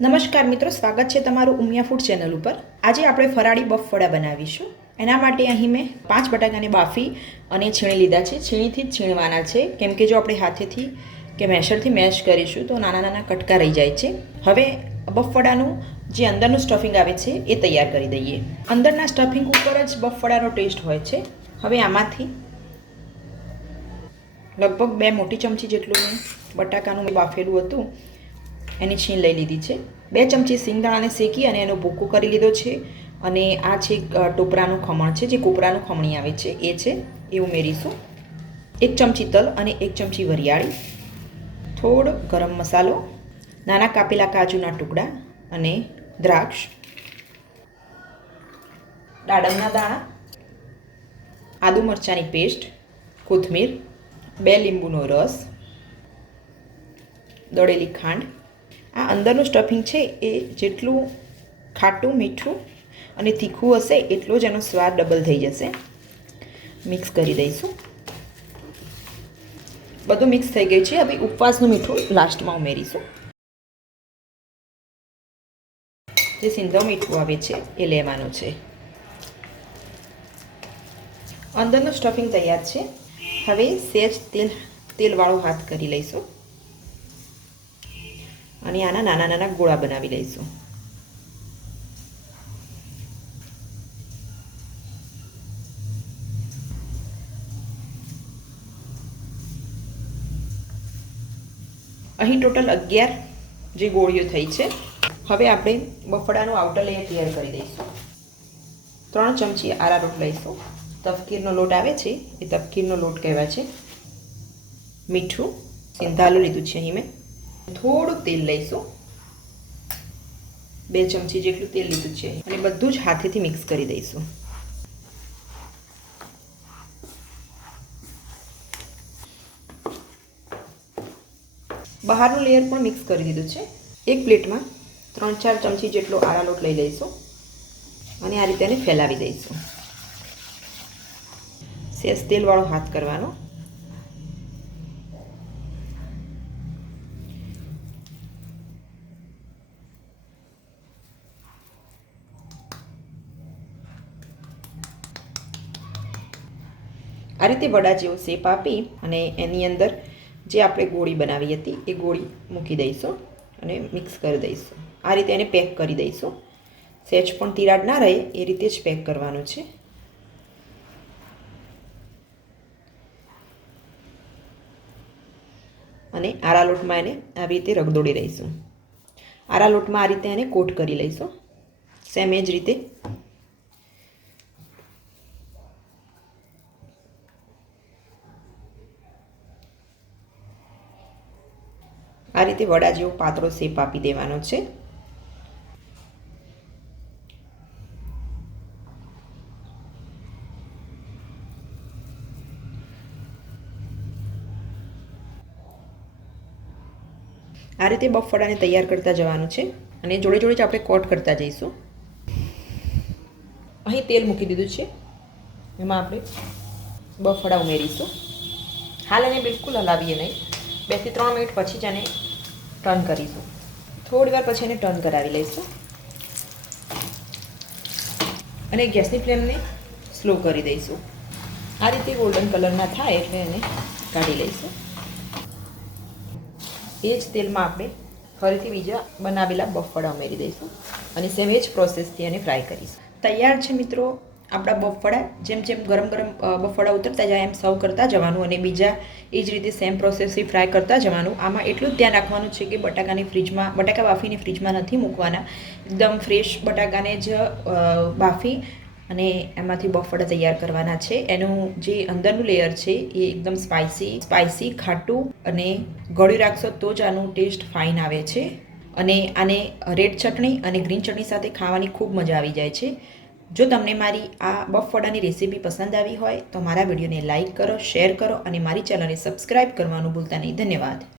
નમસ્કાર મિત્રો, સ્વાગત છે તમારું ઉમિયા ફૂડ ચેનલ ઉપર. આજે આપણે ફરાળી બફફળા બનાવીશું. એના માટે અહીં મેં પાંચ બટાકાને બાફી અને છીણી લીધા છે. છીણીથી જ છીણવાના છે. કેમ કે જો આપણે હાથેથી કે મેશરથી મેશ કરીશું તો નાના નાના કટકા રહી જાય છે. હવે બફફડાનું જે અંદરનું સ્ટફિંગ આવે છે એ તૈયાર કરી દઈએ. અંદરના સ્ટફિંગ ઉપર જ બફફડાનો ટેસ્ટ હોય છે. હવે આમાંથી લગભગ બે મોટી ચમચી જેટલું મેં બટાકાનું બાફેલું હતું. એની છીણ લઈ લીધી છે. બે ચમચી સિંગદાણાને શેકી અને એનો ભૂકો કરી લીધો છે અને આ છે ટોપરાનું ખમણ છે, જે કોપરાનું ખમણી આવે છે. એ છે, એ ઉમેરીશું. એક ચમચી તલ અને એક ચમચી વરિયાળી. થોડો ગરમ મસાલો, નાના કાપેલા કાજુના ટુકડા અને દ્રાક્ષ, દાડમના દાણા, આદુ મરચાંની પેસ્ટ, કોથમીર, બે લીંબુનો રસ, દળેલી ખાંડ આ અંદરનું સ્ટફિંગ છે એ જેટલું ખાટું, મીઠું અને તીખું હશે એટલો જ એનો સ્વાદ ડબલ થઈ જશે. મિક્સ કરી દઈશું. બધું મિક્સ થઈ ગયું છે. હવે ઉપવાસનું મીઠું લાસ્ટમાં ઉમેરીશું. જે સિંધવ મીઠું આવે છે એ લેવાનું છે. અંદરનું સ્ટફિંગ તૈયાર છે. હવે સેજ તેલ, તેલવાળો હાથ કરી લઈશું. અને આના નાના નાના ગોળા બનાવી લઈશું. અહીં ટોટલ અગિયાર જે ગોળીઓ થઈ છે, હવે આપણે બફડાનું આઉટર લેયર તૈયાર કરી દઈશું. ત્રણ ચમચી આરારોટ લઈશું. તફકીરનો લોટ આવે છે, એ તફકીરનો લોટ કહેવાય છે. મીઠું, સિંધાલું લીધું છે અહીં મેં. થોડું તેલ લઈશું. બે ચમચી જેટલું તેલ લીધું છે અને બધું જ હાથેથી મિક્સ કરી દઈશું. બહારનું લેયર પણ મિક્સ કરી દીધું છે. એક પ્લેટમાં ત્રણ ચાર ચમચી જેટલો આરા લોટ લઈ લઈશું. અને આ રીતે ફેલાવી દઈશું. સેસ તેલવાળો હાથ કરવાનો. આ રીતે વડા જેવો શેપ આપી અને એની અંદર જે આપણે ગોળી બનાવી હતી, એ ગોળી મૂકી દઈશું અને મિક્સ કરી દઈશું. આ રીતે એને પેક કરી દઈશું. સહેજ પણ તિરાડ ના રહે, એ રીતે જ પેક કરવાનું છે. અને આરા લોટમાં એને આવી રીતે રગદોડી લઈશું. આરા લોટમાં આ રીતે એને કોટ કરી લઈશું. સેમ એ જ રીતે આ રીતે વડા જેવો પાતળો શેપ આપી દેવાનો છે. આ રીતે બફળાને તૈયાર કરતા જવાનું છે અને જોડે જોડે જ આપણે કોટ કરતા જઈશું. અહીં તેલ મૂકી દીધું છે. એમાં આપણે બફળા ઉમેરીશું. હાલ એને બિલકુલ હલાવીએ નહીં. બેથી ત્રણ મિનિટ પછી જ એને ટર્ન કરીશું. થોડી વાર પછી એને ટર્ન કરાવી લઈશું. અને ગેસની ફ્લેમને સ્લો કરી દઈશું. આ રીતે ગોલ્ડન કલરના થાય એટલે એને કાઢી લઈશું. એ જ તેલમાં આપણે ફરીથી બીજા બનાવેલા બફળા ઉમેરી દઈશું અને સેમ એ જ પ્રોસેસથી એને ફ્રાય કરીશું. તૈયાર છે મિત્રો? આપણા બફળા જેમ જેમ ગરમ ગરમ બફળા ઉતરતા જાય, એમ સર્વ કરતા જવાનું અને બીજા એ જ રીતે સેમ પ્રોસેસથી ફ્રાય કરતા જવાનું. આમાં એટલું જ ધ્યાન રાખવાનું છે કે બટાકાની ફ્રીજમાં બટાકા બાફીને ફ્રીજમાં નથી મૂકવાના. એકદમ ફ્રેશ બટાકાને જ બાફી અને એમાંથી બફળા તૈયાર કરવાના છે. એનું જે અંદરનું લેયર છે એ એકદમ સ્પાઇસી સ્પાઇસી ખાટું અને ગળ્યું રાખશો તો જ આનું ટેસ્ટ ફાઇન આવે છે. અને આને રેડ ચટણી અને ગ્રીન ચટણી સાથે ખાવાની ખૂબ મજા આવી જાય છે. જો તમને મારી આ બફવાડાની રેસીપી પસંદ આવી હોય તો મારા વિડીયોને લાઇક કરો, શેર કરો અને મારી ચેનલને સબસ્ક્રાઇબ કરવાનું ભૂલતા નહીં. ધન્યવાદ.